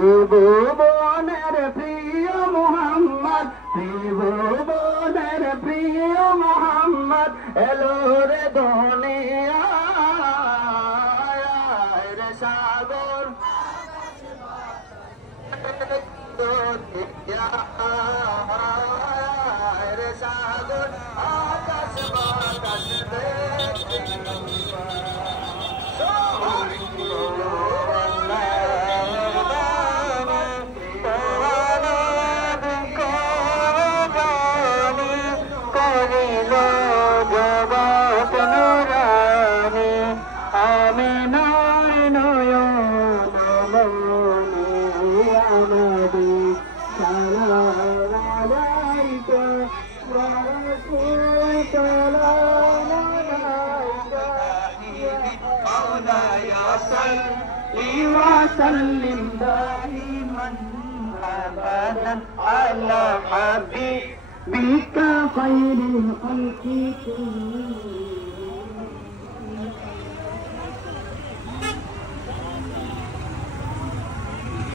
ত্রিভুবনের প্রিয় মোহাম্মদ, ত্রিভুবনের প্রিয় মোহাম্মদ এলো রে দুনিয়ায় রে সাগর রে সাগর আকাশ বাতাস وسلم دائما أبدا على حبيبك خير الخلق كلهم.